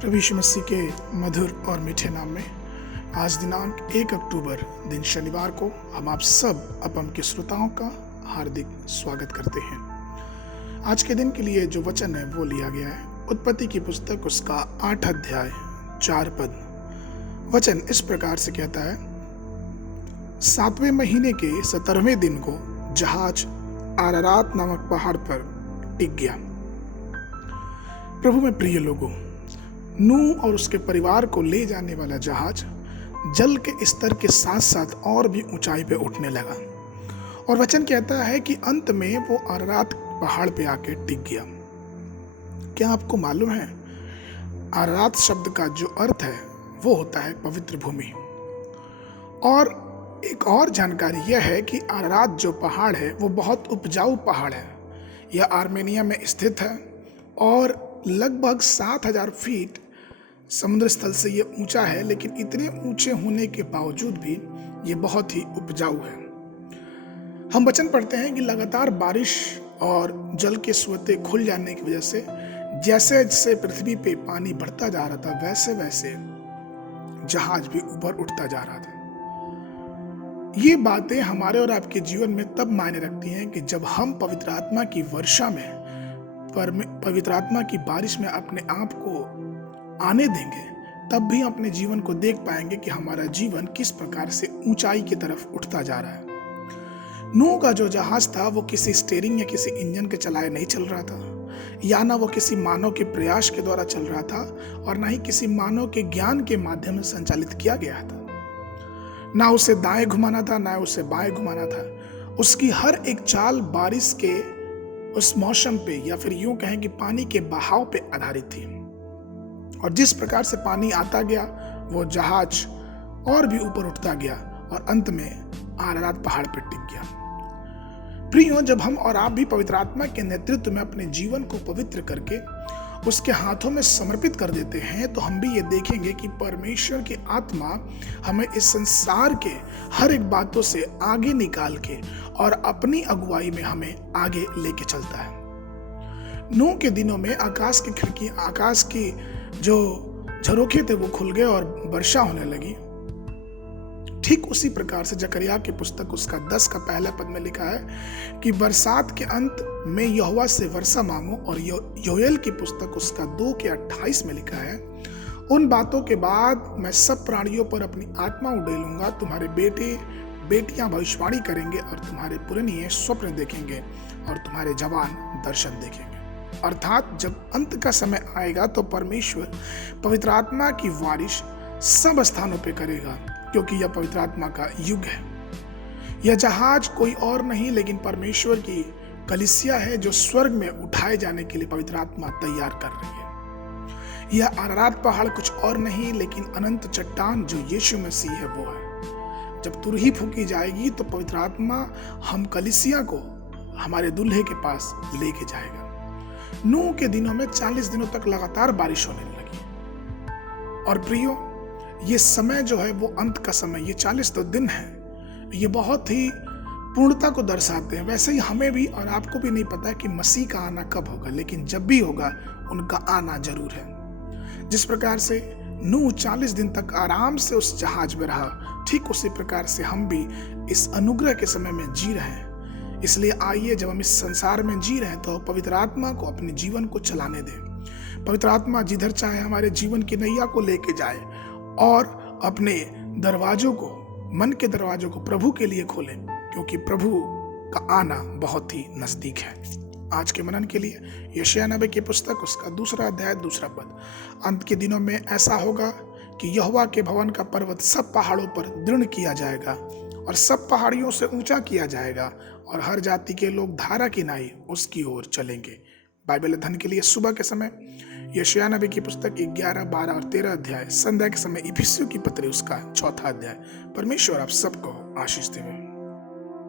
प्रभु यीशु मसीह के मधुर और मीठे नाम में आज दिनांक 1 अक्टूबर दिन शनिवार को हम आप सब अपम के श्रोताओं का हार्दिक स्वागत करते हैं। आज के दिन के लिए जो वचन है वो लिया गया है उत्पत्ति की पुस्तक उसका 8 अध्याय 4 पद। वचन इस प्रकार से कहता है, 7वें महीने के 17वें दिन को जहाज अरारात नामक पहाड़ पर टिक गया। प्रभु में प्रिय लोगों, नूह और उसके परिवार को ले जाने वाला जहाज जल के स्तर के साथ साथ और भी ऊंचाई पे उठने लगा और वचन कहता है कि अंत में वो अरारात पहाड़ पे आके टिक गया। क्या आपको मालूम है, अरारात शब्द का जो अर्थ है वो होता है पवित्र भूमि। और एक और जानकारी यह है कि अरारात जो पहाड़ है वो बहुत उपजाऊ पहाड़ है। यह आर्मेनिया में स्थित है और लगभग 7000 फीट समुद्र स्थल से ये ऊंचा है, लेकिन इतने ऊंचे होने के बावजूद भी ये बहुत ही उपजाऊ है। हम वचन पढ़ते हैं कि लगातार बारिश और जल के सोते खुल जाने की वजह से जैसे जैसे पृथ्वी पे पानी बढ़ता जा रहा था वैसे वैसे जहाज भी ऊपर उठता जा रहा था। ये बातें हमारे और आपके जीवन में तब मायने रखती हैं कि जब हम पवित्र आत्मा की वर्षा में, पवित्र आत्मा की बारिश में अपने आप को आने देंगे, तब भी अपने जीवन को देख पाएंगे कि हमारा जीवन किस प्रकार से ऊंचाई की तरफ उठता जा रहा है। नूह का जो जहाज था वो किसी स्टीयरिंग या किसी इंजन के चलाए नहीं चल रहा था, या ना वो किसी मानव के प्रयास के द्वारा चल रहा था और ना ही किसी मानव के ज्ञान के माध्यम से संचालित किया गया था। ना उसे दाएं घुमाना था ना उसे बाएं घुमाना था। उसकी हर एक चाल बारिश के उस मौसम पे या फिर यूं कहें कि पानी के बहाव पे आधारित थी। और जिस प्रकार से पानी आता गया वो जहाज और भी ऊपर उठता गया और अंत में अरारात पहाड़ पर टिक गया। प्रियो, जब हम और आप भी पवित्र आत्मा के नेतृत्व में अपने जीवन को पवित्र करके उसके हाथों में समर्पित कर देते हैं तो हम भी ये देखेंगे कि परमेश्वर की आत्मा हमें इस संसार के हर एक बातों से आगे निकाल के और अपनी अगुवाई में हमें आगे लेके चलता है। नूह के दिनों में आकाश की खिड़की, आकाश की जो झरोखे थे वो खुल गए और वर्षा होने लगी। ठीक उसी प्रकार से जकरिया की पुस्तक उसका 10 का पहला पद में लिखा है कि बरसात के अंत में यहोवा से वर्षा मांगो, और योएल की पुस्तक उसका 2 के 28 में लिखा है, उन बातों के बाद मैं सब प्राणियों पर अपनी आत्मा उड़ेलूंगा, तुम्हारे बेटे बेटियां भविष्यवाणी करेंगे और तुम्हारे पुरनिये स्वप्न देखेंगे और तुम्हारे जवान दर्शन देखेंगे। अर्थात जब अंत का समय आएगा तो परमेश्वर पवित्र आत्मा की बारिश सब स्थानों पे करेगा, क्योंकि यह पवित्र आत्मा का युग है। यह जहाज कोई और नहीं लेकिन परमेश्वर की कलीसिया है जो स्वर्ग में उठाए जाने के लिए पवित्र आत्मा तैयार कर रही है। यह अरारात पहाड़ कुछ और नहीं लेकिन अनंत चट्टान जो यीशु मसीह है वो है। जब तुरही फूकी जाएगी तो पवित्र आत्मा हम कलीसिया को हमारे दूल्हे के पास लेके जाएगा। नूह के दिनों में 40 दिनों तक लगातार बारिश होने लगी। और प्रियो, ये समय जो है वो अंत का समय, ये 40 तो दिन है, ये बहुत ही पूर्णता को दर्शाते हैं। वैसे ही हमें भी और आपको भी नहीं पता कि मसीह का आना कब होगा, लेकिन जब भी होगा उनका आना जरूर है। जिस प्रकार से नूह 40 दिन तक आराम से उस जहाज में रहा, ठीक उसी प्रकार से हम भी इस अनुग्रह के समय में जी रहे हैं। इसलिए आइए, जब हम इस संसार में जी रहे हैं तो पवित्र आत्मा को अपने जीवन को चलाने दें। पवित्र आत्मा जिधर चाहे हमारे जीवन की नैया को लेके जाए और अपने दरवाजों को, मन के दरवाजों को प्रभु के लिए खोलें, क्योंकि प्रभु का आना बहुत ही नजदीक है। आज के मनन के लिए यशायाह नबी की पुस्तक उसका 2 अध्याय 2 पद। अंत के दिनों में ऐसा होगा कि यहोवा के भवन का पर्वत सब पहाड़ों पर दृढ़ किया जाएगा और सब पहाड़ियों से ऊंचा किया जाएगा और हर जाति के लोग धारा की नाई उसकी ओर चलेंगे। बाइबल अध्ययन के लिए सुबह के समय यशायाह नबी की पुस्तक 11, 12 और 13 अध्याय, संध्या के समय इफिसियों की पत्री उसका 4 अध्याय। परमेश्वर आप सबको आशीष देवे।